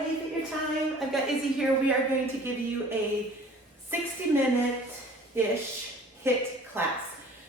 right, you've hit your time. I've got Izzy here. We are going to give you a 60-minute-ish HIIT class.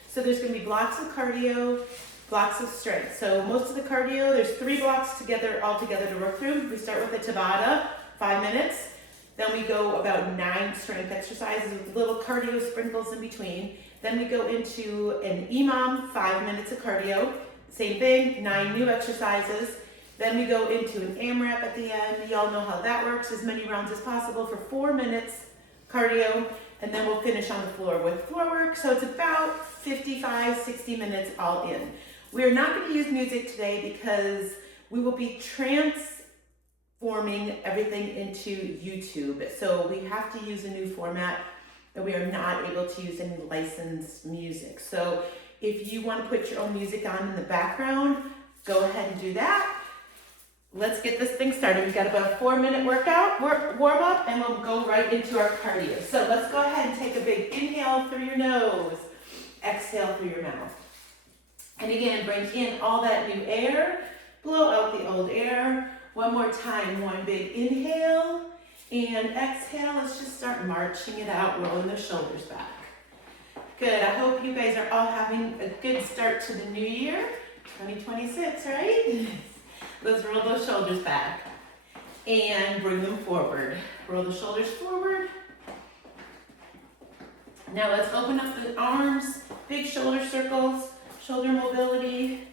So there's going to be blocks of cardio, blocks of strength. So most of the cardio, there's 3 blocks all together to work through. We start with a Tabata, 5 minutes. Then we go about 9 strength exercises with little cardio sprinkles in between. Then we go into an EMOM, 5 minutes of cardio. Same thing, 9 new exercises. Then we go into an AMRAP at the end. Y'all know how that works, as many rounds as possible for 4 minutes cardio. And then we'll finish on the floor with floor work. So it's about 55, 60 minutes all in. We're not going to use music today because we will be transforming everything into YouTube. So we have to use a new format, and we are not able to use any licensed music. So if you want to put your own music on in the background, go ahead and do that. Let's get this thing started. We've got about a 4-minute workout, warm up, and we'll go right into our cardio. So let's go ahead and take a big inhale through your nose, exhale through your mouth. And again, bring in all that new air, blow out the old air. One more time, one big inhale and exhale. Let's just start marching it out, rolling the shoulders back. Good, I hope you guys are all having a good start to the new year, 2026, right? Let's roll those shoulders back and bring them forward. Roll the shoulders forward. Now let's open up the arms, big shoulder circles, shoulder mobility.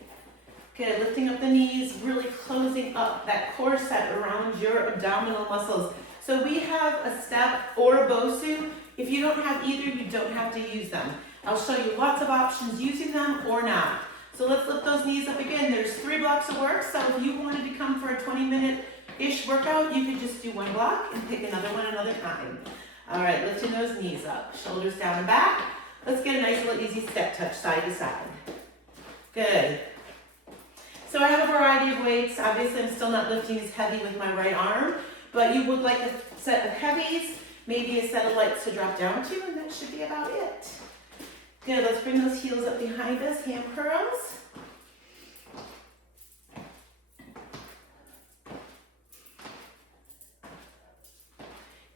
Good, lifting up the knees, really closing up that core set around your abdominal muscles. So we have a step or a Bosu. If you don't have either, you don't have to use them. I'll show you lots of options using them or not. So let's lift those knees up again. There's 3 blocks of work. So if you wanted to come for a 20-minute-ish workout, you could just do 1 block and pick another one another time. All right, lifting those knees up, shoulders down and back. Let's get a nice little easy step touch side to side. Good. So I have a variety of weights. Obviously, I'm still not lifting as heavy with my right arm, but you would like a set of heavies, maybe a set of lights to drop down to, and that should be about it. Good, let's bring those heels up behind us, hand curls.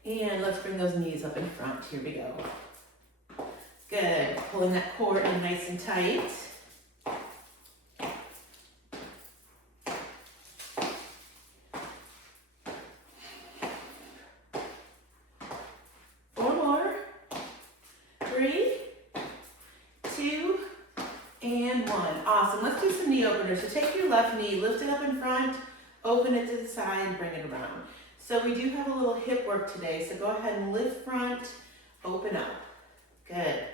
And let's bring those knees up in front. Here we go. Good, pulling that core in nice and tight. Awesome, let's do some knee openers. So take your left knee, lift it up in front, open it to the side, and bring it around. So we do have a little hip work today, so go ahead and lift front, open up. Good.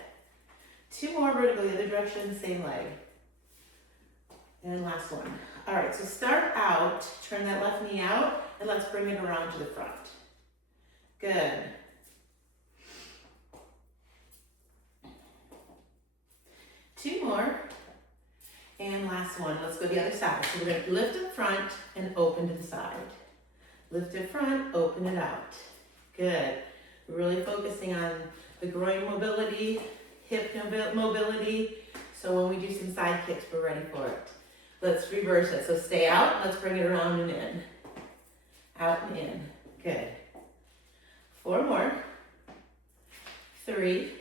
2 more vertical, the other direction, same leg. And last one. All right, so start out, turn that left knee out, and let's bring it around to the front. Good. Two more. And last one, let's go the other side. So we're gonna lift in front and open to the side. Lift in front, open it out. Good. We're really focusing on the groin mobility, hip mobility. So when we do some side kicks, we're ready for it. Let's reverse it. So stay out, let's bring it around and in. Out and in, good. 4 more. 3,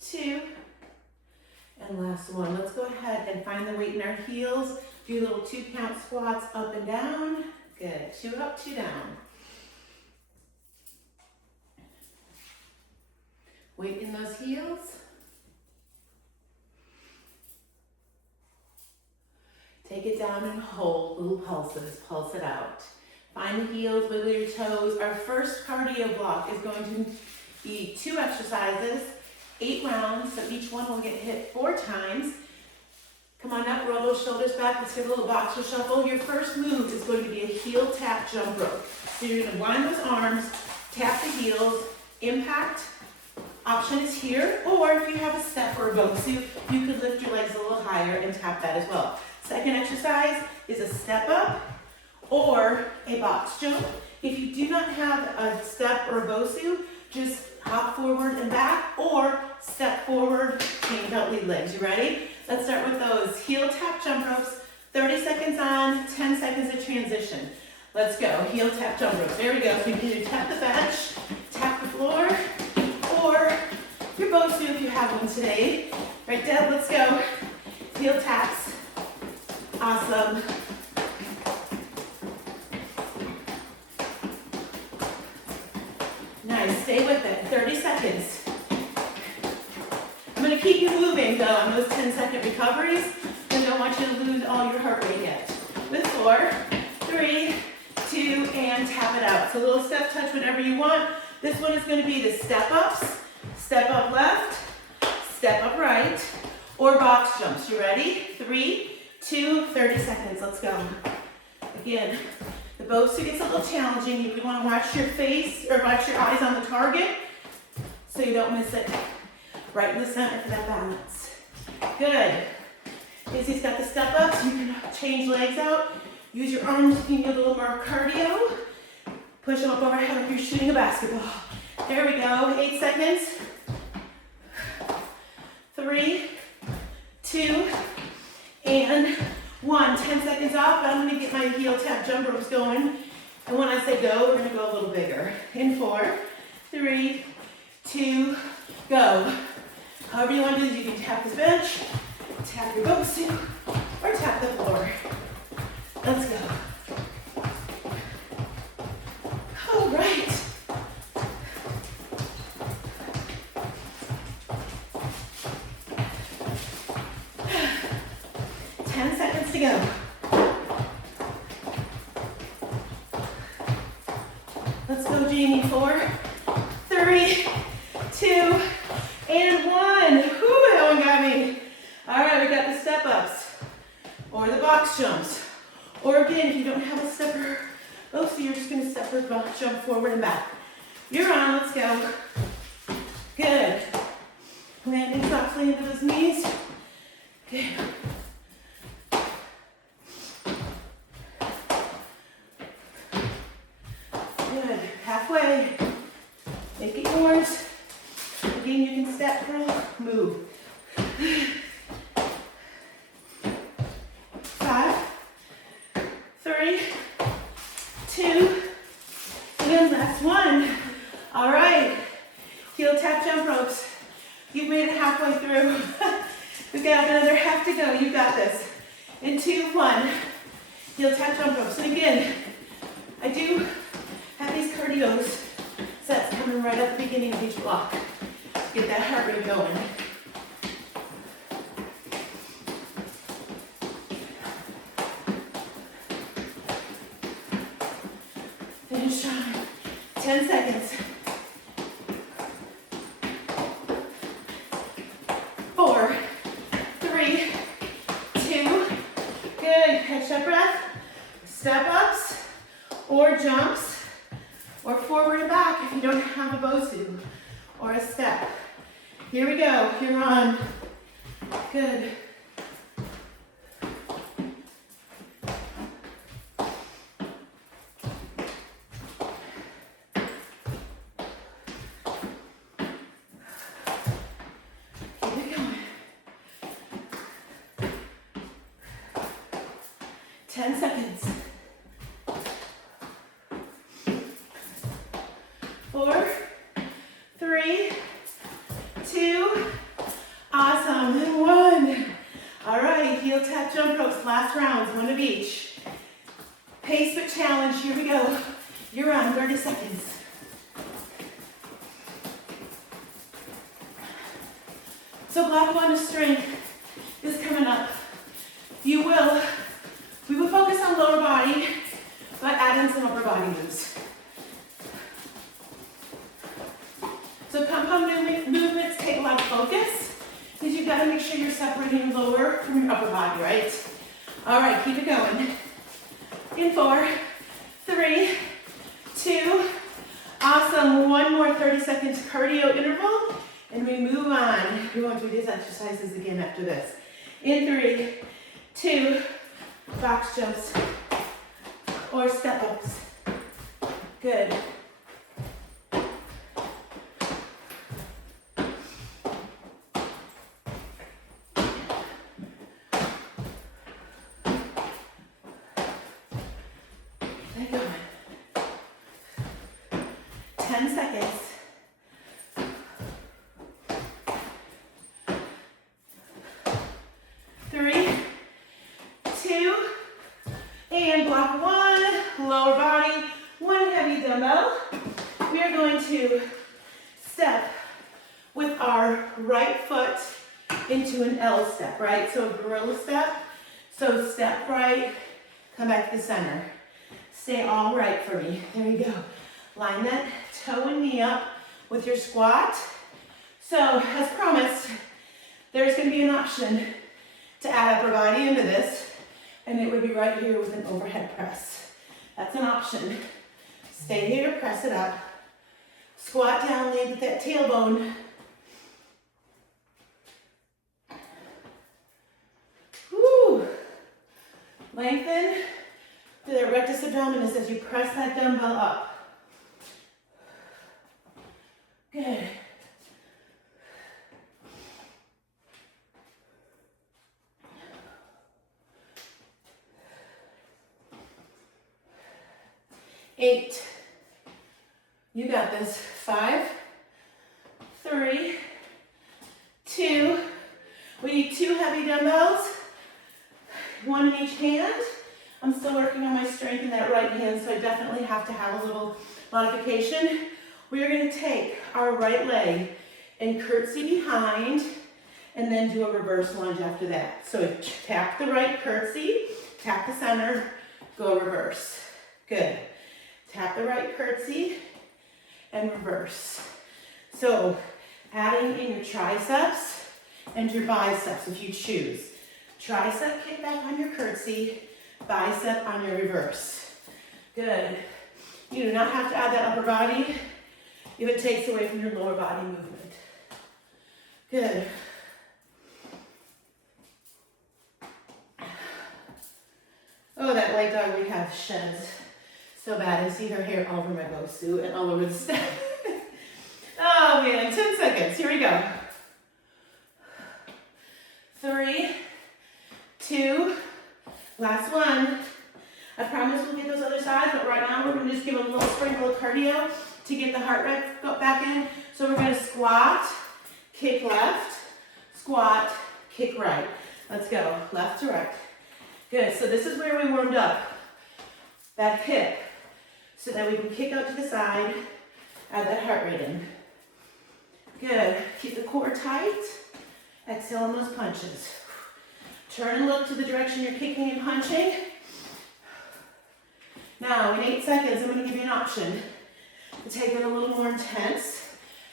2, and last one. Let's go ahead and find the weight in our heels. Do little 2-count squats up and down. Good. 2 up, 2 down. Weight in those heels. Take it down and hold. Little pulses. Pulse it out. Find the heels, wiggle your toes. Our first cardio block is going to be 2 exercises. 8 rounds, so each one will get hit 4 times. Come on up, roll those shoulders back. Let's get a little boxer shuffle. Your first move is going to be a heel tap jump rope. So you're gonna wind those arms, tap the heels, impact. Option is here, or if you have a step or a Bosu, you could lift your legs a little higher and tap that as well. Second exercise is a step up or a box jump. If you do not have a step or a Bosu, just hop forward and back, or step forward, change out lead legs. You ready? Let's start with those heel tap jump ropes. 30 seconds on, 10 seconds of transition. Let's go. Heel tap jump ropes. There we go. So you can either tap the bench, tap the floor, or your Bosu if you have one today. Right, Deb, let's go. Heel taps. Awesome. Nice, stay with it. 30 seconds. I'm gonna keep you moving though on those 10-second recoveries. I don't want you to lose all your heart rate yet. With 4, 3, 2, and tap it out. So a little step touch whenever you want. This one is gonna be the step ups, step up left, step up right, or box jumps. You ready? 3, 2, 30 seconds. Let's go. Again, the Bosu gets a little challenging. You want to watch your face or watch your eyes on the target so you don't miss it. Right in the center for that balance. Good. Izzy's got the step ups. You can change legs out. Use your arms if you need a little more cardio. Push them up overhead like you're shooting a basketball. There we go. 8 seconds. 3, 2, and 1. 10 seconds off, but I'm gonna get my heel tap jump ropes going. And when I say go, we're gonna go a little bigger. In 4, 3, 2, go. However you wanna do this, you can tap the bench, tap your Bosu, or tap the floor. Let's go. All right. To go. Let's go, Jamie. 4, 3, 2, and 1. Whew, that one got me. All right, we got the step ups or the box jumps. Or again, if you don't have a stepper, so you're just gonna step or box jump forward and back. You're on, let's go. Good. Landing softly into those knees. Good. Good. Halfway. Make it yours. Again, you can step, girl. Move. 5, 3, 2, and last one. All right. Heel tap jump ropes. You've made it halfway through. We've got another half to go. You got this. In 2, 1. Heel tap jump ropes. And again, I do have these cardio sets coming right at the beginning of each block. Get that heart rate going. Finish strong. 10 seconds. 4, 3, 2. Good. Catch that breath. Step ups or jumps or forward and back if you don't have a Bosu or a step. Here we go. You're on. Good. Keep it going. 10 seconds. 4, 3, 2, awesome, and 1. All right, heel tap jump ropes, last rounds, one of each. Pace but challenge, here we go. You're on, 30 seconds. So block 1 of strength is coming up. We will focus on lower body, but add in some upper body moves. So compound movements take a lot of focus because you've got to make sure you're separating your lower from your upper body, right? All right, keep it going. In 4, 3, 2, awesome. One more 30 seconds cardio interval, and we move on. We won't do these exercises again after this. In 3, 2, box jumps or step ups. Good. Keep going. 10 seconds. 3, 2, and block 1, lower body, 1 heavy dumbbell. We are going to step with our right foot into an L step, right? So a gorilla step. So step right, come back to the center. Stay all right for me. There you go. Line that toe and knee up with your squat. So as promised, there's going to be an option to add upper body into this, and it would be right here with an overhead press. That's an option. Stay here, press it up. Squat down, lead with that tailbone. Woo! Lengthen to the rectus abdominis as you press that dumbbell up. Good. Eight. You got this. 5, 3, 2. We need 2 heavy dumbbells, 1 in each hand. I'm still working on my strength in that right hand, so I definitely have to have a little modification. We are going to take our right leg and curtsy behind, and then do a reverse lunge after that. So tap the right, curtsy, tap the center, go reverse. Good. Tap the right, curtsy, and reverse. So adding in your triceps and your biceps if you choose. Tricep kick back on your curtsy, bicep on your reverse. Good. You do not have to add that upper body if it takes away from your lower body movement. Good. Oh, that leg dog we have sheds so bad. I see her hair all over my bow suit and all over the step. Oh man, 10 seconds. Here we go. 3, 2, last one. I promise we'll get those other sides, but right now we're going to just give a little sprinkle of cardio to get the heart rate back in. So we're going to squat, kick left, squat, kick right. Let's go, left to right. Good, so this is where we warmed up that hip so that we can kick out to the side, add that heart rate in. Good, keep the core tight, exhale on those punches. Turn and look to the direction you're kicking and punching. Now, in 8 seconds, I'm going to give you an option to take it a little more intense.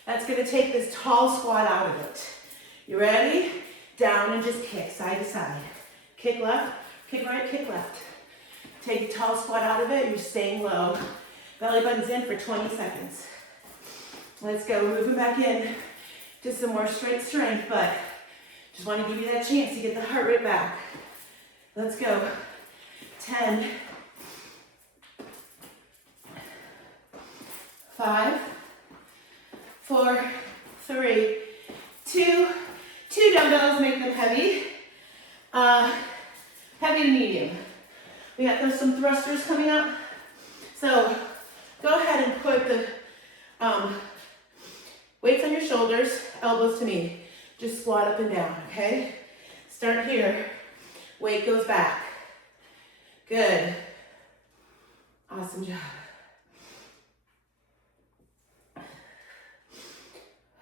That's going to take this tall squat out of it. You ready? Down and just kick side to side. Kick left, kick right, kick left. Take the tall squat out of it, you're staying low. Belly button's in for 20 seconds. Let's go, moving back in to some more straight strength, but just want to give you that chance to get the heart rate back. Let's go. 10, 5, 4, 3, 2, 2 dumbbells, make them heavy. Heavy to medium. We got some thrusters coming up. So go ahead and put the weights on your shoulders, elbows to knee. Just squat up and down, okay? Start here. Weight goes back. Good. Awesome job.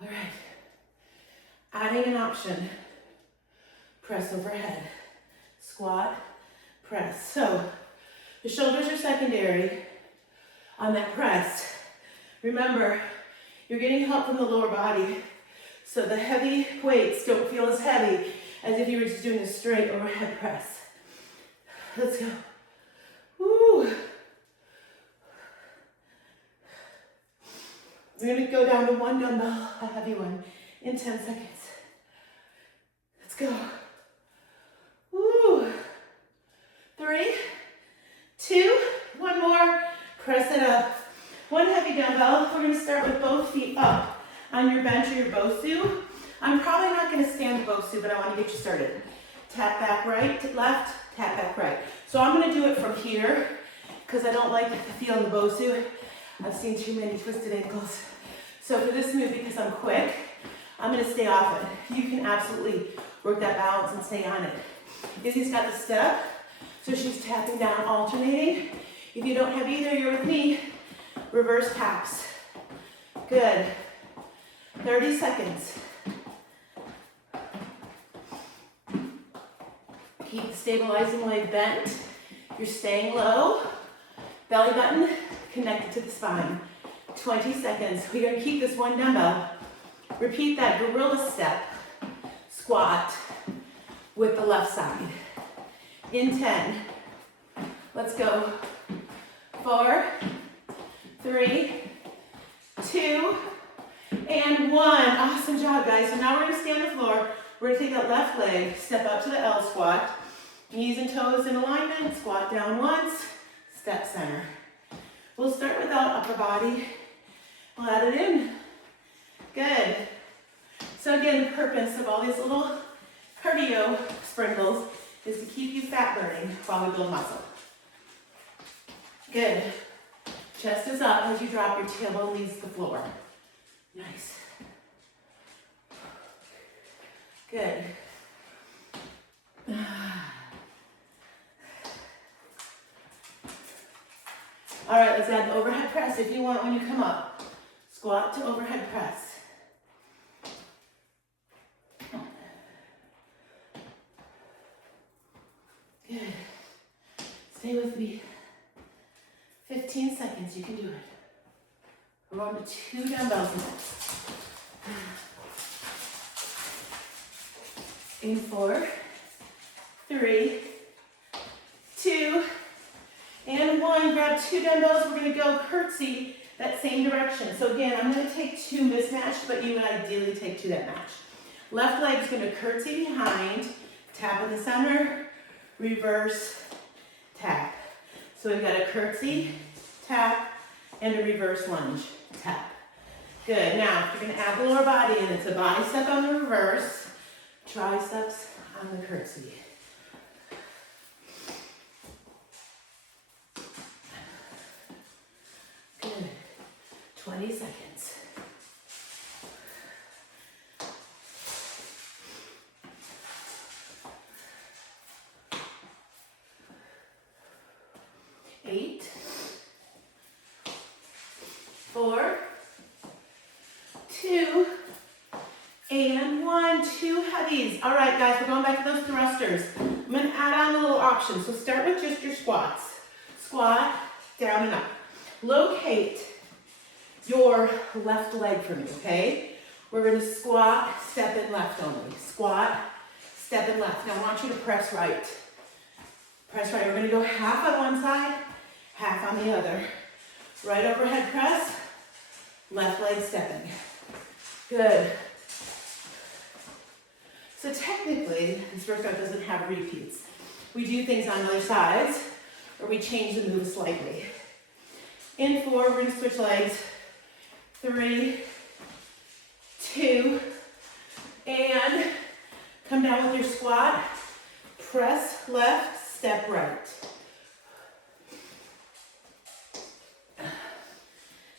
All right. Adding an option. Press overhead. Squat, press. So the shoulders are secondary on that press. Remember, you're getting help from the lower body, so the heavy weights don't feel as heavy as if you were just doing a straight overhead press. Let's go. Woo. We're going to go down to 1 dumbbell, a heavy one, in 10 seconds. Let's go. Woo. 3, 2, 1 more. Press it up. 1 heavy dumbbell. We're going to start with both feet up on your bench or your Bosu. I'm probably not going to stand the Bosu, but I want to get you started. Tap back right, left, tap back right. So I'm going to do it from here, because I don't like the feel in the Bosu. I've seen too many twisted ankles. So for this move, because I'm quick, I'm gonna stay off it. You can absolutely work that balance and stay on it. Izzy's got the step, so she's tapping down, alternating. If you don't have either, you're with me. Reverse taps. Good. 30 seconds. Keep the stabilizing leg bent. You're staying low. Belly button connected to the spine. 20 seconds. We're gonna keep this one dumbbell. Repeat that gorilla step squat with the left side. In 10. Let's go. 4, 3, 2, and 1. Awesome job, guys. So now we're gonna stay on the floor. We're gonna take that left leg, step up to the L squat. Knees and toes in alignment, squat down once, step center. We'll start without upper body. We'll add it in. Good. So again, the purpose of all these little cardio sprinkles is to keep you fat burning while we build muscle. Good. Chest is up as you drop, your tailbone leaves the floor. Nice. Good. All right, let's add the overhead press if you want when you come up. Squat to overhead press. Good. Stay with me. 15 seconds, you can do it. We're on to 2 dumbbells next. In 4, 3, 2, and 1. Grab 2 dumbbells. We're going to go curtsy that same direction. So again, I'm going to take 2 mismatched, but you would ideally take 2 that match. Left leg's going to curtsy behind, tap in the center, reverse, tap. So we've got a curtsy, tap, and a reverse lunge, tap. Good. Now, you're going to add the lower body in. It's a bicep on the reverse, triceps on the curtsy. Good. 20 seconds. Eight, 4, 2, and 1. 2 heavies. All right, guys, we're going back to those thrusters. I'm going to add on a little option. So start with just your squats. Squat, down and up. Locate your left leg for me, okay? We're going to squat, step in left only. Squat, step in left. Now I want you to press right. Press right. We're going to go half on one side, half on the other. Right overhead press, left leg stepping. Good. So technically, this workout doesn't have repeats. We do things on other sides, or we change the move slightly. In 4, we're going to switch legs. 3, 2, and come down with your squat. Press left, step right.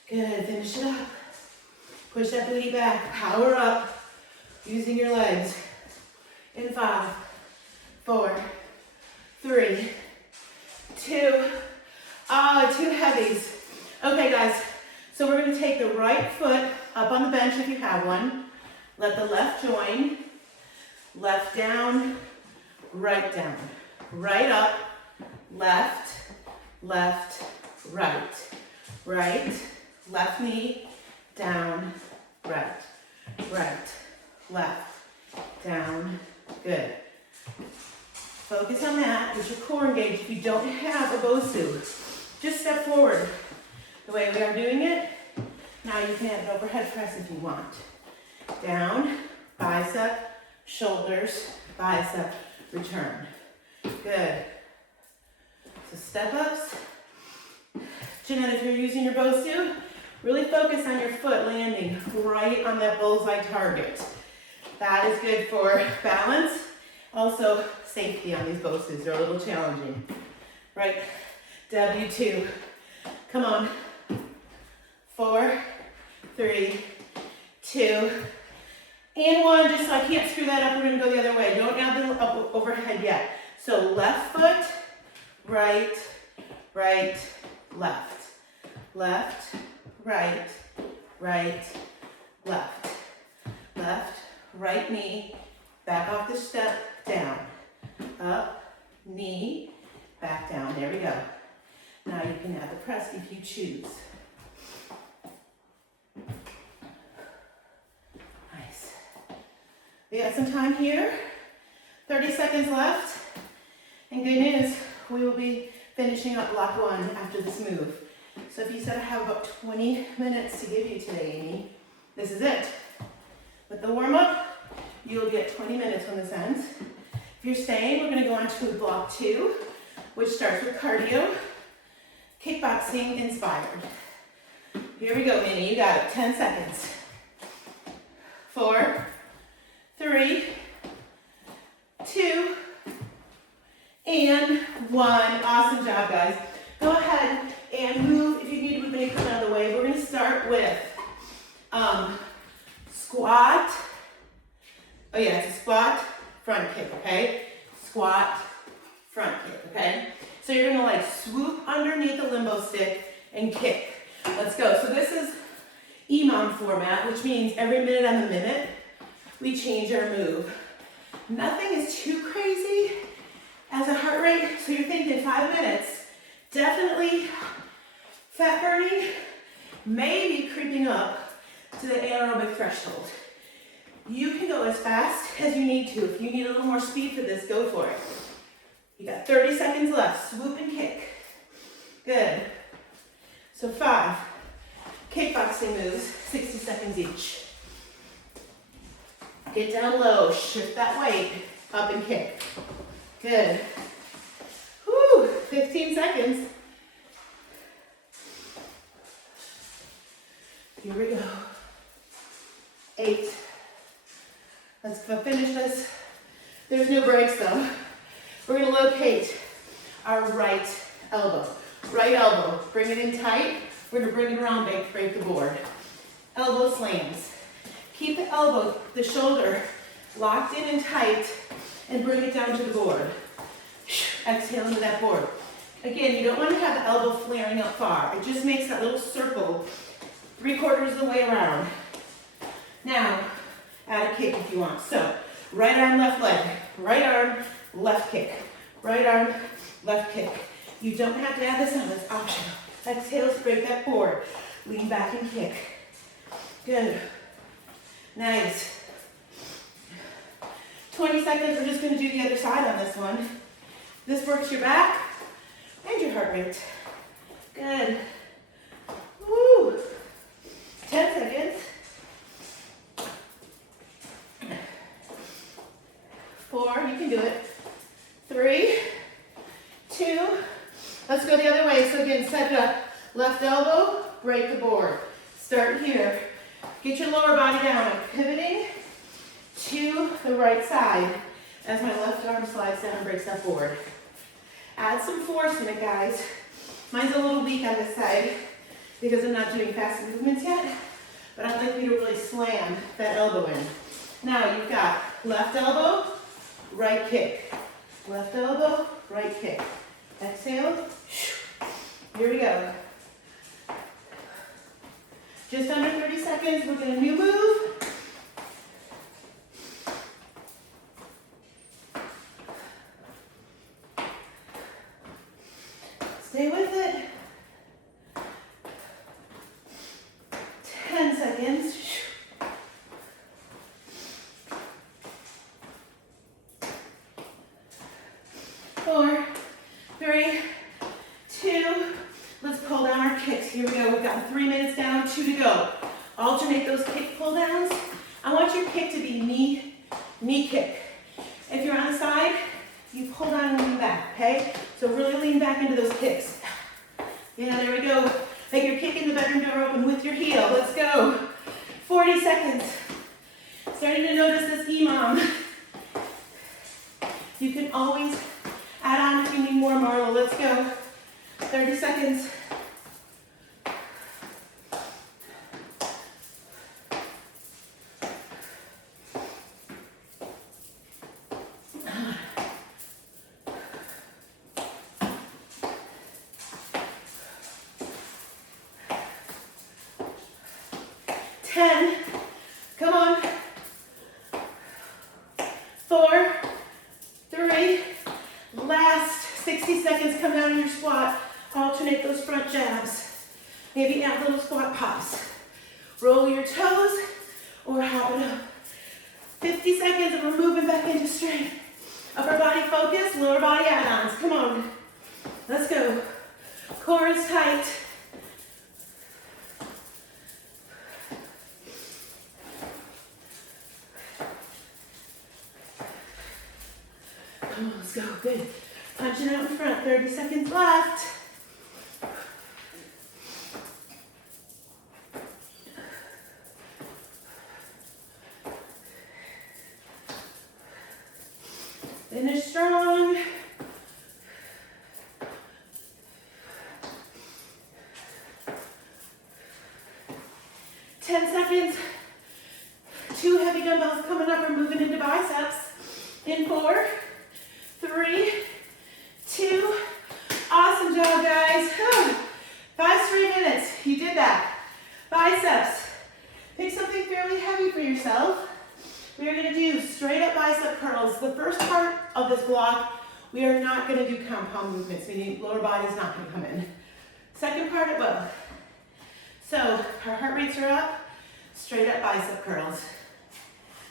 Good, finish it up. Push that booty back, power up, using your legs. In 5, 4, 3, 2, 2 heavies. Okay guys, so we're gonna take the right foot up on the bench if you have one. Let the left join, left down, right up, left, left, right, right, left knee, down, right, right, left, down, good. Focus on that, get your core engaged. If you don't have a Bosu, just step forward the way we are doing it. Now you can add an overhead press if you want. Down, bicep, shoulders, bicep, return. Good. So step ups. Jeanette, if you're using your Bosu, really focus on your foot landing right on that bullseye target. That is good for balance. Also, safety on these Bosus. They're a little challenging. Right W2. Come on. 4, 3, 2, and 1. Just so I can't screw that up, we're gonna go the other way. Don't add the up overhead yet. So left foot, right, right, left. Left, right, right, left. Left, right knee, back off the step, down. Up, knee, back down. There we go. Now you can add the press if you choose. Nice. We got some time here. 30 seconds left. And good news, we will be finishing up block 1 after this move. So if you said I have about 20 minutes to give you today, Amy, this is it. With the warm-up, you'll get 20 minutes when this ends. If you're staying, we're gonna go on to block 2, which starts with cardio, kickboxing inspired. Here we go, Minnie, you got it, 10 seconds. 4, 3, 2, and 1. Awesome job, guys. Go ahead and move, if you need to move any equipment out of the way. We're gonna start with squat. Oh yeah, it's a squat, front kick, okay? Squat, front kick, okay? So you're gonna like swoop underneath the limbo stick and kick. Let's go. So this is EMOM format, which means every minute on the minute, we change our move. Nothing is too crazy as a heart rate, so you're thinking 5 minutes. Definitely fat burning, maybe creeping up to the anaerobic threshold. You can go as fast as you need to. If you need a little more speed for this, go for it. You got 30 seconds left. Swoop and kick. Good. So 5 kickboxing moves, 60 seconds each. Get down low, shift that weight, up and kick. Good. Whew, 15 seconds. Here we go. 8. Let's finish this. There's no breaks though. We're gonna locate our right elbow. Right elbow, bring it in tight. We're gonna bring it around, break the board. Elbow slams. Keep the elbow, the shoulder locked in and tight and bring it down to the board. Exhale into that board. Again, you don't want to have the elbow flaring up far. It just makes that little circle 3/4 of the way around. Now, add a kick if you want. So, right arm, left leg. Right arm, left kick. Right arm, left kick. You don't have to add this on, it's optional. Exhale, break that board. Lean back and kick. Good. Nice. 20 seconds, we're just gonna do the other side on this one. This works your back and your heart rate. Good. Woo. 10 seconds. 4, you can do it. 3, 2, let's go the other way. So again, set it up. Left elbow, break the board. Start here. Get your lower body down. I'm pivoting to the right side as my left arm slides down and breaks that board. Add some force in it, guys. Mine's a little weak on this side because I'm not doing fast movements yet, but I'd like you to really slam that elbow in. Now you've got left elbow, right kick. Left elbow, right kick. Exhale. Here we go. Just under 30 seconds, we're going to new move. Stay with it. 10 seconds. 4, 3, 2, let's pull down our kicks. Here we go. We've got 3 minutes down, 2 to go. Alternate those kick pull downs. I want your kick to be knee kick. If you're on the side, you pull down and lean back, okay? So really lean back into those kicks. Yeah, there we go. Like you're kicking the bedroom door open with your heel. Let's go. 40 seconds. Starting to notice this EMOM. You can always add on if you need more, Marlo. Let's go. 30 seconds. Come on. 4, 3, last 60 seconds. Come down in your squat. Alternate those front jabs. Maybe add little squat pops. Roll your toes or hop it up. 50 seconds and we're moving back into strength. Upper body focus, lower body add-ons. Come on. Let's go. Core is tight. Come on, let's go. Good. Punching out in front. 30 seconds left. Finish strong. Seconds. 2 heavy dumbbells coming up. We're moving into biceps. In 4, 3, 2. Awesome job, guys. 5 straight minutes. You did that. Biceps. Pick something fairly heavy for yourself. We are going to do straight up bicep curls. The first part of this block, we are not going to do compound movements, meaning lower body's not going to come in. Second part, it will. So our heart rates are up. Straight up bicep curls.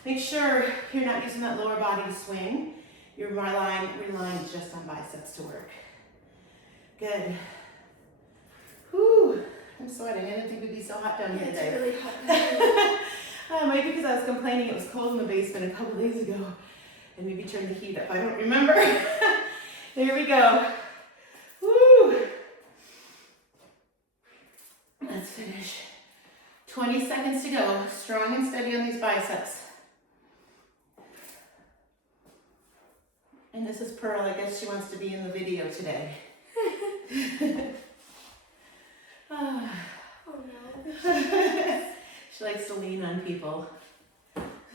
Make sure you're not using that lower body to swing. You're relying just on biceps to work. Good. Whew, I'm sweating. I didn't think it would be so hot down here today. It's really hot down here. Maybe because I was complaining it was cold in the basement a couple days ago and maybe turned the heat up. I don't remember. Here we go. Woo. Let's finish. 20 seconds to go. Strong and steady on these biceps. And this is Pearl. I guess she wants to be in the video today. Oh no. She likes to lean on people.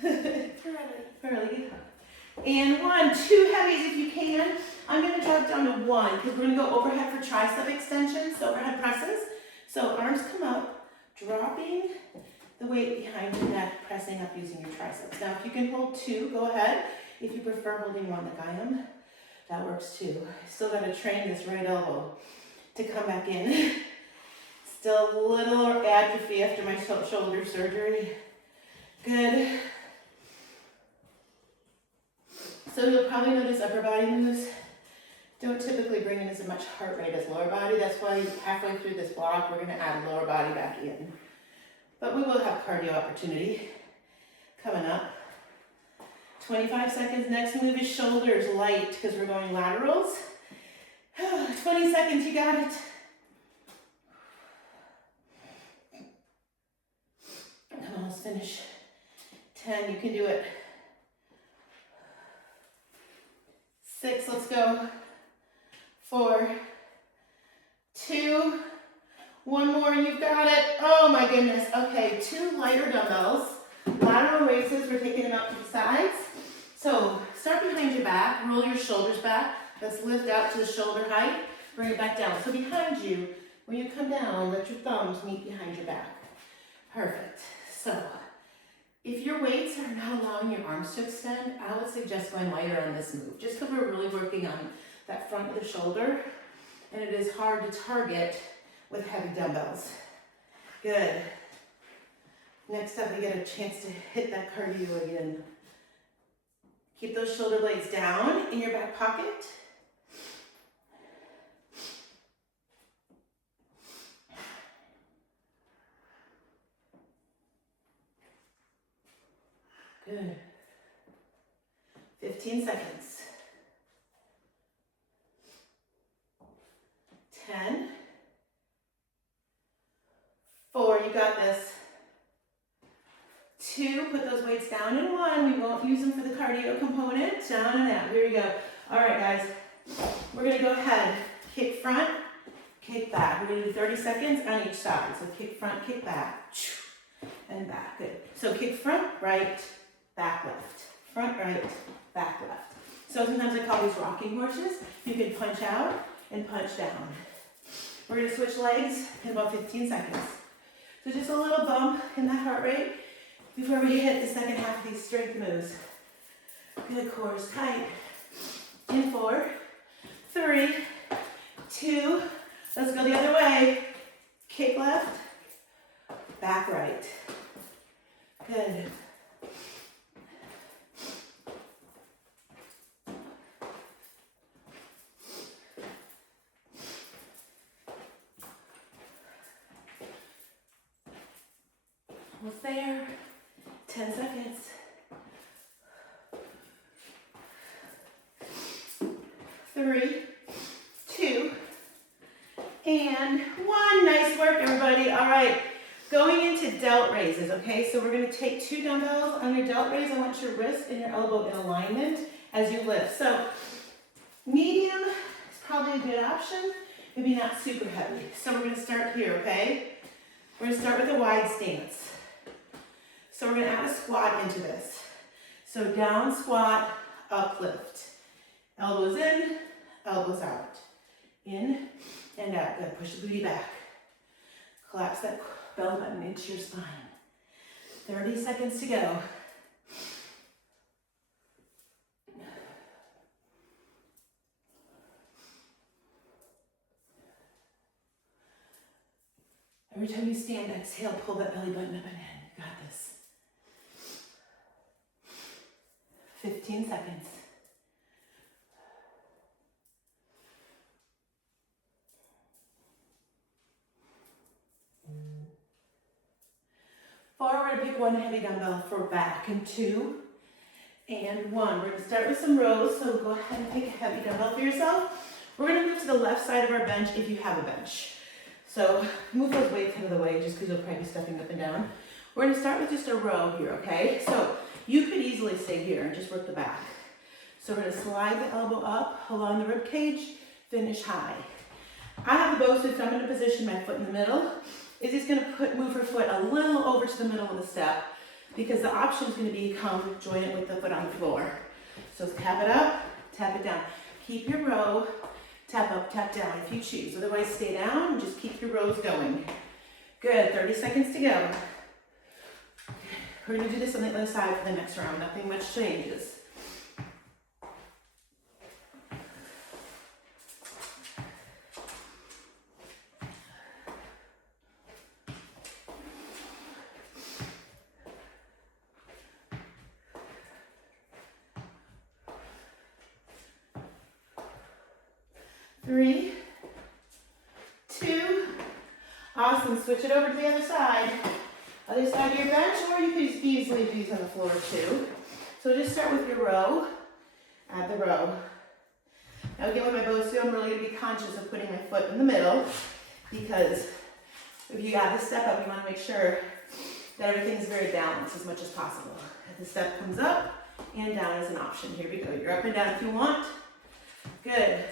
Pearly. And 1, 2 heavies if you can. I'm going to drop down to 1 because we're going to go overhead for tricep extensions, so overhead presses. So arms come up, dropping the weight behind your neck, pressing up using your triceps. Now if you can hold 2, go ahead. If you prefer holding 1 like I am, that works too. Still got to train this right elbow to come back in. Still a little atrophy after my shoulder surgery. Good. So you'll probably notice upper body moves don't typically bring in as much heart rate as lower body. That's why halfway through this block, we're going to add lower body back in. But we will have cardio opportunity coming up. 25 seconds. Next move is shoulders light because we're going laterals. 20 seconds, you got it. Come on, let's finish. 10, you can do it. 6, let's go. 4, 2, 1 more, you've got it. Oh my goodness. Okay, 2 lighter dumbbells. Lateral raises, we're taking them out to the sides. So start behind your back, roll your shoulders back. Let's lift out to the shoulder height, bring it back down. So behind you, when you come down, let your thumbs meet behind your back. Perfect. So if your weights are not allowing your arms to extend, I would suggest going lighter on this move, just because we're really working on that front of the shoulder, and it is hard to target with heavy dumbbells. Good. Next up, we get a chance to hit that cardio again. Keep those shoulder blades down in your back pocket. Good. 15 seconds. 10. 4, you got this. 2, put those weights down in 1. We won't use them for the cardio component. Down and out. Here we go. All right, guys. We're going to go ahead. Kick front, kick back. We're gonna do 30 seconds on each side. So kick front, kick back, and back. Good. So kick front, right, back, left. Front, right, back, left. So sometimes I call these rocking horses. You can punch out and punch down. We're gonna switch legs in about 15 seconds. So just a little bump in that heart rate before we hit the second half of these strength moves. Good, cores tight. In 4, 3, 2, let's go the other way. Kick left, back right. Good. Almost there. 10 seconds. 3, 2, and 1. Nice work, everybody. All right, going into delt raises, okay? So we're gonna take 2 dumbbells. On your delt raise, I want your wrist and your elbow in alignment as you lift. So medium is probably a good option, maybe not super heavy. So we're gonna start here, okay? We're gonna start with a wide stance. So we're gonna add a squat into this. So down, squat, up, lift. Elbows in, elbows out. In and out. Good. Push the booty back. Collapse that belly button into your spine. 30 seconds to go. Every time you stand, exhale, pull that belly button up and in. You got this. 15 seconds. Forward, pick 1 heavy dumbbell for back, and 2, and 1. We're gonna start with some rows, so go ahead and pick a heavy dumbbell for yourself. We're gonna move to the left side of our bench if you have a bench. So move those weights out of the way just because you'll probably be stepping up and down. We're gonna start with just a row here, okay? So you could easily stay here and just work the back. So we're gonna slide the elbow up along the rib cage, finish high. I have the bow suit, so I'm gonna position my foot in the middle. Izzy's gonna move her foot a little over to the middle of the step because the option is gonna be come join it with the foot on the floor. So tap it up, tap it down. Keep your row, tap up, tap down if you choose. Otherwise stay down and just keep your rows going. Good, 30 seconds to go. We're gonna do this on the other side for the next round. Nothing much changes. Three, 2, awesome. Switch it over to the other side. Other side of your bench, or you could easily do these on the floor too. So just start with your row. Add the row. Now again, with my bow suit, I'm really going to be conscious of putting my foot in the middle because if you got this step up, you want to make sure that everything's very balanced as much as possible. If the step comes up and down is an option. Here we go. You're up and down if you want. Good.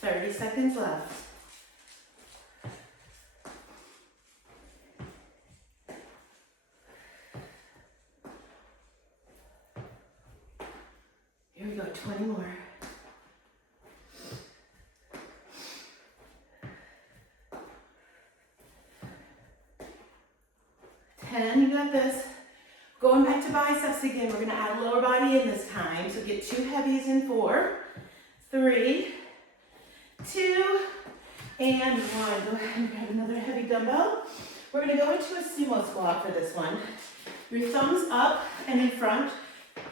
30 seconds left. Here we go, 20 more. 10, you got this. Going back to biceps again, we're gonna add lower body in this time. So get 2 heavies in 4, 3, 2, and 1. Go ahead and grab another heavy dumbbell. We're gonna go into a sumo squat for this one. Your thumbs up and in front,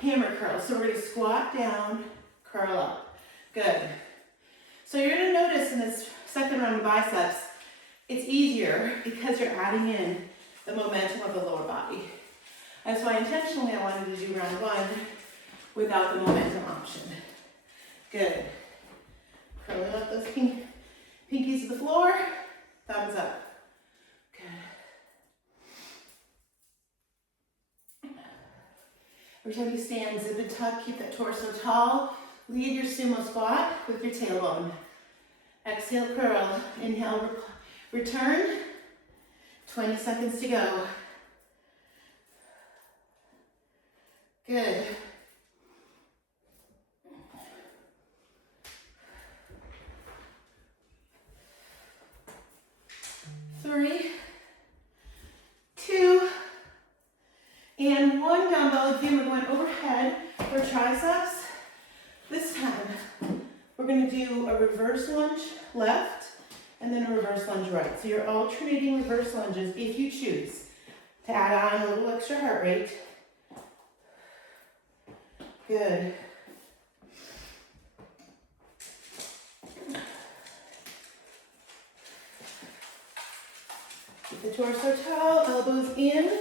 hammer curl. So we're gonna squat down, curl up. Good. So you're gonna notice in this second round of biceps, it's easier because you're adding in the momentum of the lower body. That's why intentionally I wanted to do round 1 without the momentum option. Good. Curling up those pinkies to the floor, thumbs up. Good. Every time you stand, zip and tuck, keep that torso tall. Lead your sumo squat with your tailbone. Exhale, curl. Inhale, return. 20 seconds to go. Good. Three, two, and one dumbbell. Again, we're going overhead for triceps. This time, we're going to do a reverse lunge left and then a reverse lunge right. So you're alternating reverse lunges if you choose to add on a little extra heart rate. Good. Keep the torso tall, elbows in.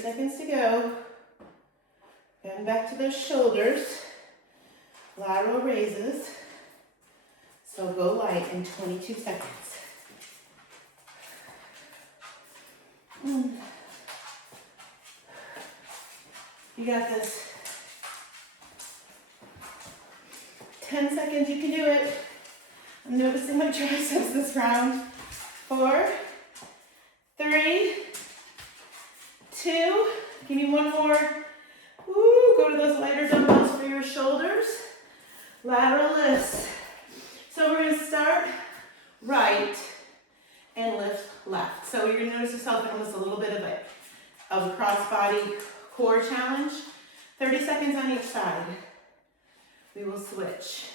Seconds to go. And back to those shoulders. Lateral raises. So go light in 22 seconds. You got this. 10 seconds, you can do it. I'm noticing my triceps this round. 4, 3, 2, give me one more. Woo, go to those lighter dumbbells for your shoulders. Lateral lifts. So we're gonna start right and lift left. So you're gonna notice yourself in almost a little bit of a cross-body core challenge. 30 seconds on each side. We will switch.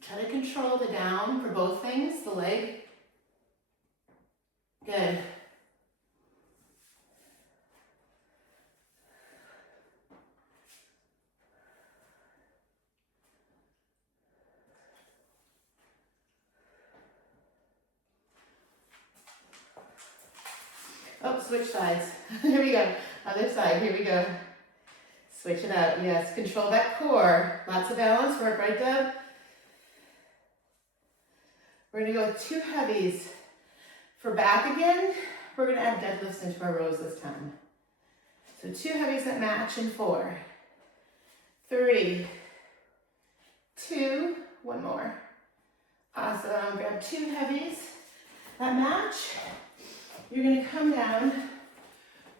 Try to control the down for both things, the leg. Good. Oh, switch sides. Here we go. Other side, here we go. Switch it out, yes. Control that core. Lots of balance work, right, Deb? We're gonna go with 2 heavies. For back again, we're gonna add deadlifts into our rows this time. So 2 heavies that match in 4, 3, 2, one more. Awesome, grab 2 heavies that match. You're gonna come down,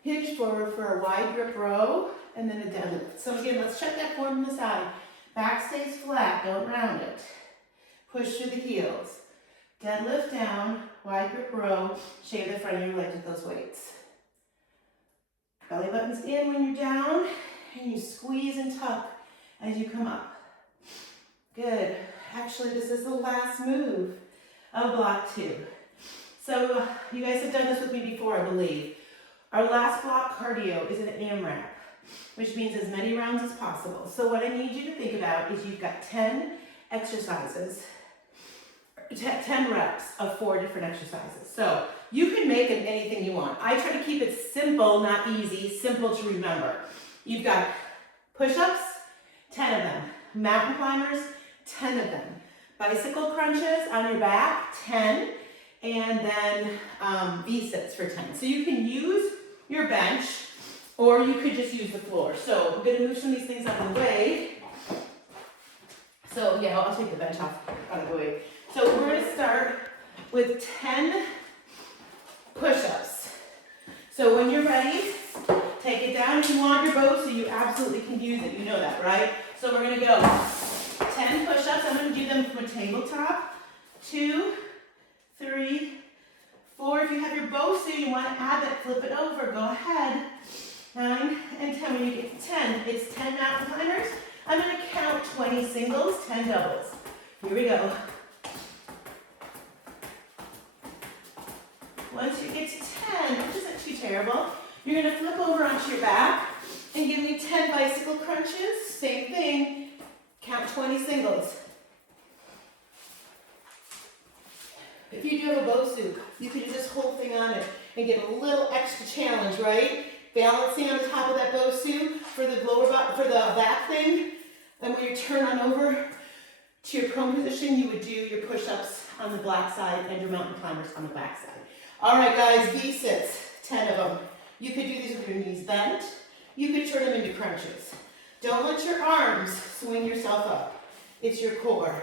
hinge forward for a wide grip row, and then a deadlift. So again, let's check that form on the side. Back stays flat, don't round it. Push through the heels. Deadlift down, wide grip row, shave the front of your legs with those weights. Belly button's in when you're down, and you squeeze and tuck as you come up. Good. Actually, this is the last move of block 2. So you guys have done this with me before, I believe. Our last block cardio is an AMRAP, which means as many rounds as possible. So what I need you to think about is you've got 10 exercises, 10 reps of 4 different exercises. So you can make it anything you want. I try to keep it simple, not easy, simple to remember. You've got push-ups, 10 of them. Mountain climbers, 10 of them. Bicycle crunches on your back, 10. And then V-sits for 10. So you can use your bench, or you could just use the floor. So I'm gonna move some of these things out of the way. So yeah, I'll take the bench off out of the way. So we're gonna start with 10 push-ups. So when you're ready, take it down if you want your bow, so you absolutely can use it. You know that, right? So we're gonna go 10 push-ups. I'm gonna do them from a tabletop. 2, 3, 4. If you have your bow suit, you want to add that, flip it over, go ahead. 9 and 10. When you get to 10, it's 10 mountain climbers. I'm going to count 20 singles, 10 doubles. Here we go. Once you get to 10, which isn't too terrible, you're going to flip over onto your back and give me 10 bicycle crunches. Same thing, count 20 singles. If you do have a bow suit, you can use this whole thing on it and get a little extra challenge, right? Balancing on the top of that bow suit for the lower for the back thing. Then when you turn on over, To your prone position, you would do your push-ups on the black side and your mountain climbers on the back side. All right, guys, V-sits, 10 of them. You could do these with your knees bent. You could turn them into crunches. Don't let your arms swing yourself up. It's your core.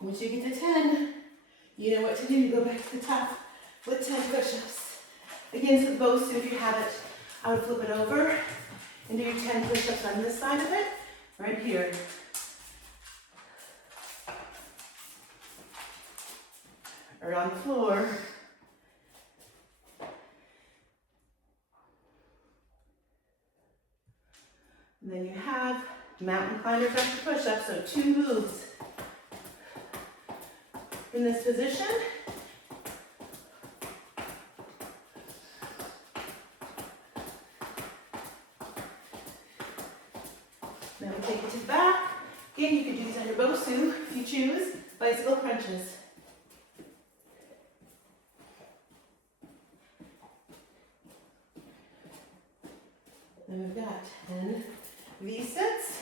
Once you get to 10, you know what to do. You go back to the top with 10 push-ups. Again, so both, so if you have it, I would flip it over and do your 10 push-ups on this side of it, right here. Or on the floor. And then you have mountain climbers after push-ups, so 2 moves. In this position, then we take it to the back. Again, you can do these under Bosu if you choose, bicycle crunches. Then we've got 10 V-sits.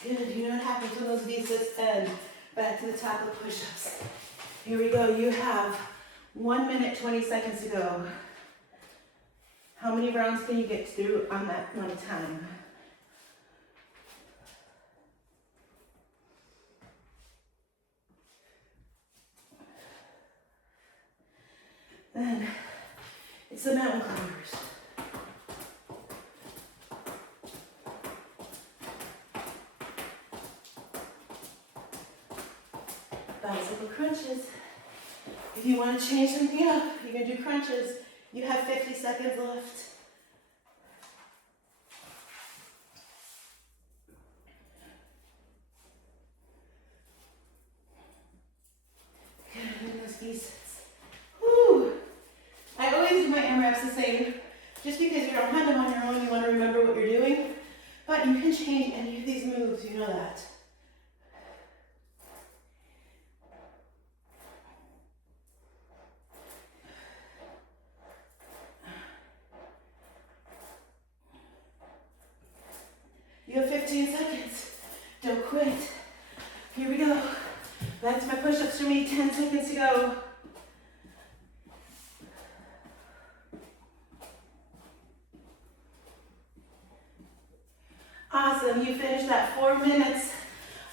Good, you know what happens when those V-sits end. Back to the top of push-ups. Here we go, you have 1 minute, 20 seconds to go. How many rounds can you get through on that amount of time? Then it's the mountain climbers. Bicycle crunches. If you want to change something up, you can do crunches. You have 50 seconds left. Good, those V-sits. Whew. I always do my AMRAPs the same. Just because you don't have them on your own, you want to remember what you're doing. But you can change any of these moves, you know that. You have 15 seconds. Don't quit. Here we go. That's my push-ups for me. 10 seconds to go. Awesome. You finished that 4 minutes.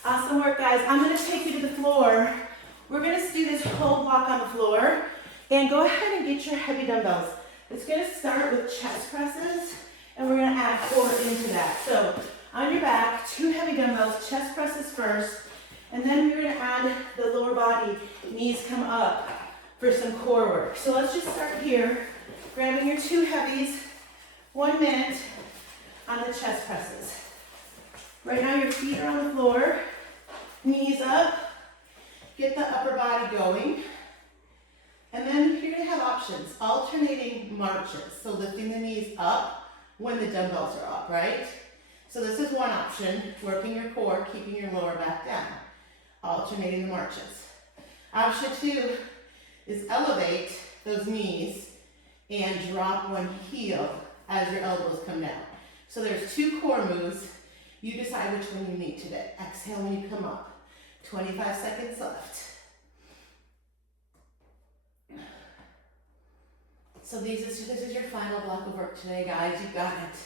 Awesome work, guys. I'm going to take you to the floor. We're going to do this whole block on the floor. And go ahead and get your heavy dumbbells. It's going to start with chest presses. And we're going to add core into that. So on your back, 2 heavy dumbbells, chest presses first, and then we're going to add the lower body, knees come up for some core work. So let's just start here, grabbing your 2 heavies, 1 minute on the chest presses. Right now your feet are on the floor, knees up, get the upper body going, and then you're going to have options, alternating marches, so lifting the knees up when the dumbbells are up, right? So this is one option, working your core, keeping your lower back down, alternating the marches. Option 2 is elevate those knees and drop one heel as your elbows come down. So there's 2 core moves. You decide which one you need today. Exhale when you come up. 25 seconds left. So this is your final block of work today, guys. You got it.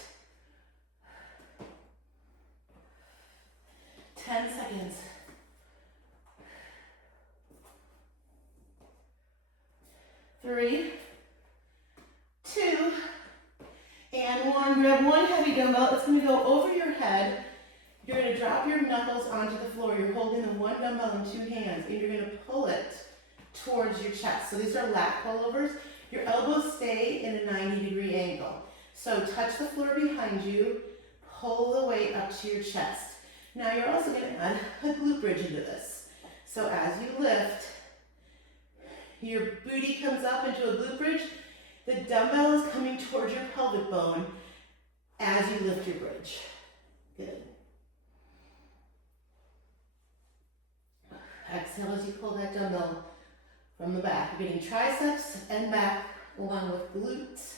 10 seconds. 3, 2, and 1. Grab one heavy dumbbell. It's going to go over your head. You're going to drop your knuckles onto the floor. You're holding the one dumbbell in 2 hands, and you're going to pull it towards your chest. So these are lat pullovers. Your elbows stay in a 90-degree angle. So touch the floor behind you. Pull the weight up to your chest. Now you're also going to add a glute bridge into this. So as you lift, Your booty comes up into a glute bridge. The dumbbell is coming towards your pelvic bone as you lift your bridge. Good. Exhale as you pull that dumbbell from the back. You're getting triceps and back along with glutes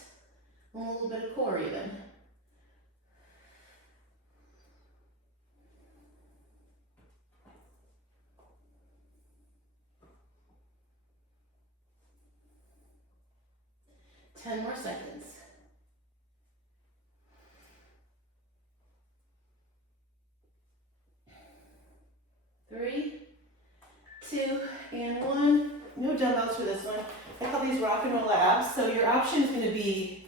and a little bit of core even. Ten more seconds. 3, 2, and 1. No dumbbells for this one. I call these rock and roll abs. So your option is going to be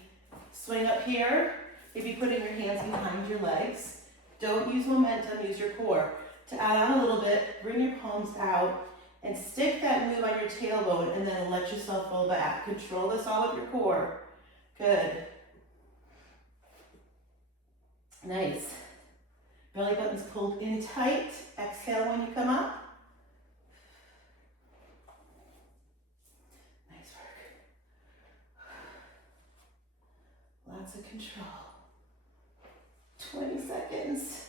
swing up here, maybe putting your hands behind your legs. Don't use momentum, use your core. To add on a little bit, bring your palms out and stick that move on your tailbone and then let yourself roll back. Control this all with your core. Good. Nice. Belly button's pulled in tight. Exhale when you come up. Nice work. Lots of control. 20 seconds.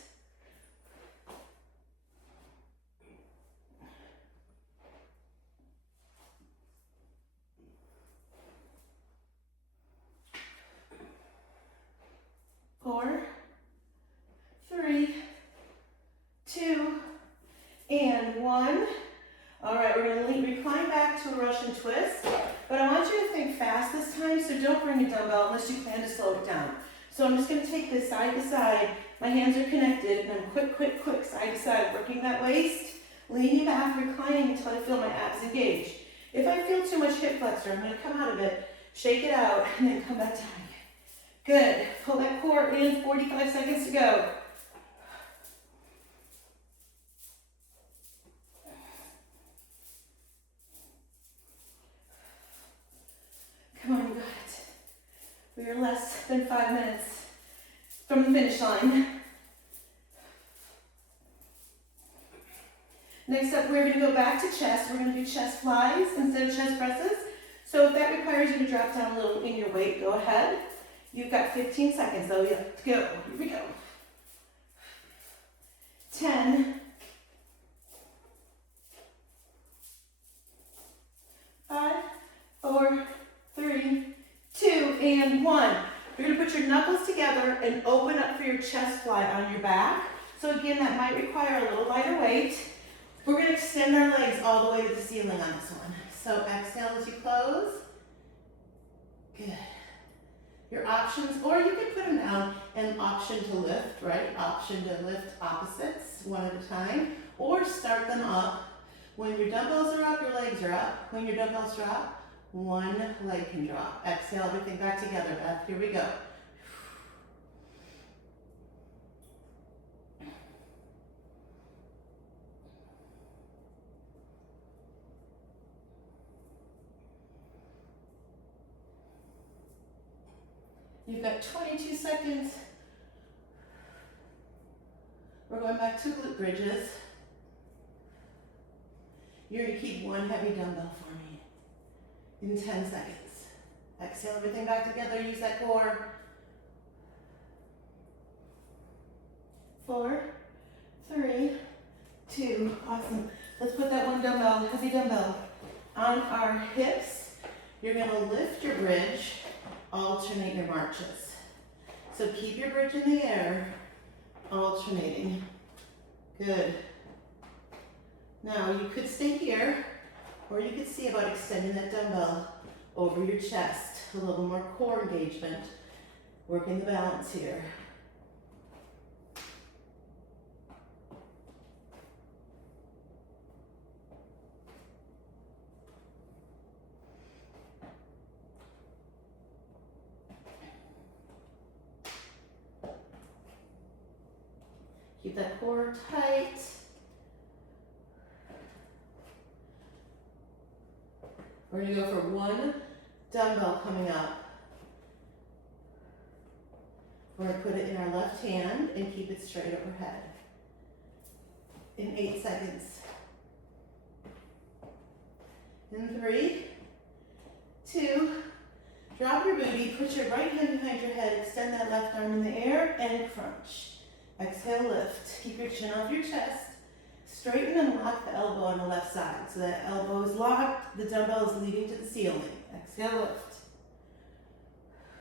Four, 3, 2, and 1. All right, we're going to recline back to a Russian twist, but I want you to think fast this time, so don't bring a dumbbell unless you plan to slow it down. So I'm just going to take this side to side. My hands are connected, and I'm quick, side to side, working that waist, leaning back, reclining until I feel my abs engaged. If I feel too much hip flexor, I'm going to come out of it, shake it out, and then come back down again. Good. Pull that core in, 45 seconds to go. Come on, you got it. We are less than 5 minutes from the finish line. Next up, we're going to go back to chest. We're going to do chest flies instead of chest presses. So if that requires you to drop down a little in your weight, go ahead. You've got 15 seconds though. You have to go. Here we go. 10. 5, 4, 3, 2, and 1. You're going to put your knuckles together and open up for your chest fly on your back. So again, that might require a little lighter weight. We're going to extend our legs all the way to the ceiling on this one. So exhale as you close. Good. Your options, or you can put them down and option to lift, right? Option to lift opposites one at a time, or start them up. When your dumbbells are up, your legs are up. When your dumbbells drop, one leg can drop. Exhale everything back together, Beth. Here we go. You've got 22 seconds. We're going back to glute bridges. You're going to keep one heavy dumbbell for me in 10 seconds. Exhale everything back together. Use that core. 4, 3, 2. Awesome. Let's put that one dumbbell, heavy dumbbell, on our hips. You're going to lift your bridge. Alternate your marches. So keep your bridge in the air, alternating. Good. Now you could stay here, or you could see about extending that dumbbell over your chest. A little more core engagement. Working the balance here. Keep that core tight. We're going to go for one dumbbell coming up. We're going to put it in our left hand and keep it straight overhead. In 8 seconds. In 3, 2. Drop your booty, put your right hand behind your head, extend that left arm in the air, and crunch. Exhale, lift. Keep your chin off your chest. Straighten and lock the elbow on the left side. So that elbow is locked, the dumbbell is leading to the ceiling. Exhale, lift.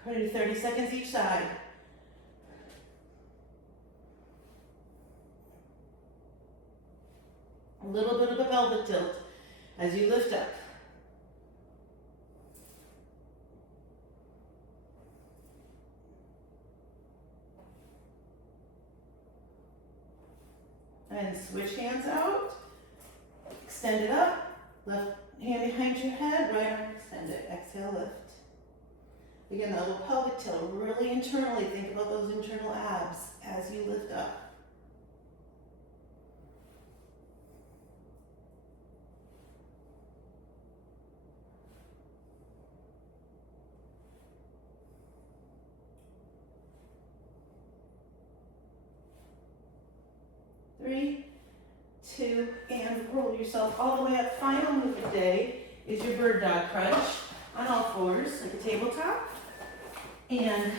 We're gonna do 30 seconds each side. A little bit of a pelvic tilt as you lift up. And switch hands out. Extend it up. Left hand behind your head, right arm extended. Exhale, lift. Again, that little pelvic tilt. Really internally think about those internal abs as you lift up. Three, 2, and roll yourself all the way up. Final move of the day is your bird dog crunch on all fours, like a tabletop. And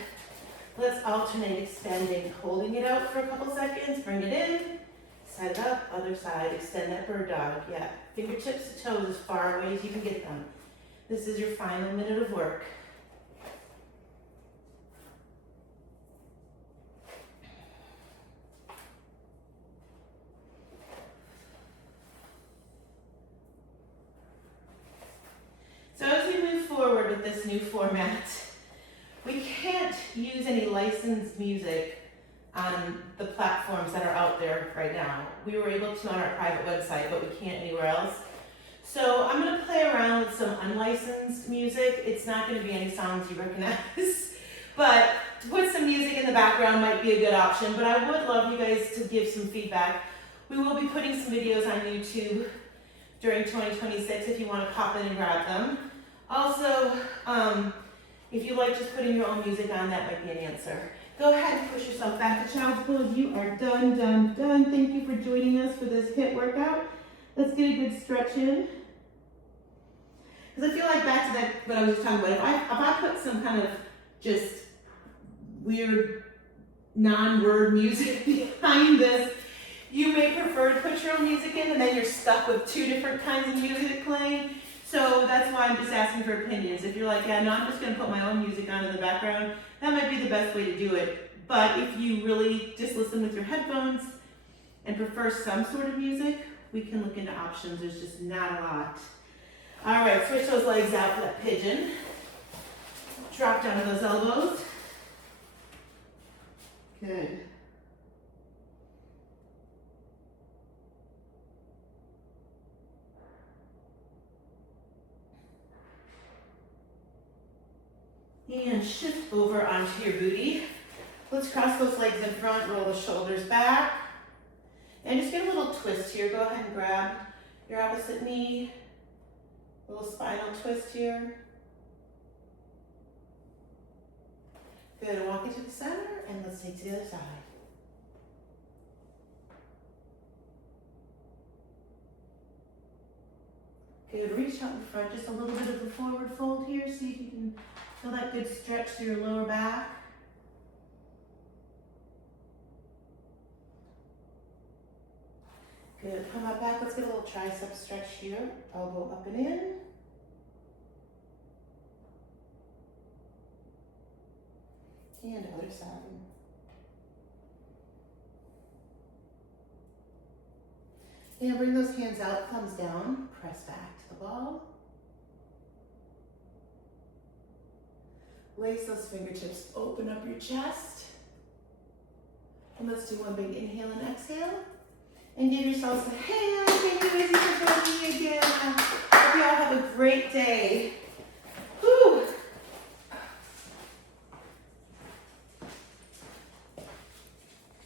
let's alternate extending, holding it out for a couple seconds, bring it in, set it up, other side, extend that bird dog. Yeah, fingertips to toes as far away as you can get them. This is your final minute of work. So as we move forward with this new format, we can't use any licensed music on the platforms that are out there right now. We were able to on our private website, but we can't anywhere else. So I'm gonna play around with some unlicensed music. It's not gonna be any songs you recognize, but to put some music in the background might be a good option, but I would love you guys to give some feedback. We will be putting some videos on YouTube during 2026 if you want to pop in and grab them. Also, if you like just putting your own music on, that might be an answer. Go ahead and push yourself back to child's pose. You are done, done, done. Thank you for joining us for this HIIT workout. Let's get a good stretch in. Because I feel like back to that, what I was just talking about, if I put some kind of just weird non-word music behind this, you may prefer to put your own music in and then you're stuck with 2 different kinds of music playing. So that's why I'm just asking for opinions. If you're like, yeah, no, I'm just gonna put my own music on in the background, that might be the best way to do it. But if you really just listen with your headphones and prefer some sort of music, we can look into options. There's just not a lot. All right, switch those legs out for that pigeon. Drop down to those elbows. Good. And shift over onto your booty. Let's cross those legs in front, roll the shoulders back. And just get a little twist here. Go ahead and grab your opposite knee. A little spinal twist here. Good, walk into the center and let's take to the other side. Good, reach out in front, just a little bit of a forward fold here. See if you can feel that good stretch through your lower back. Good, come out back, let's get a little tricep stretch here. Elbow up and in. And other side. And bring those hands out, thumbs down, press back to the ball. Lace those fingertips, open up your chest. And let's do one big inhale and exhale. And give yourselves a hand. Thank you, Izzy, for joining me again. Hope you all have a great day.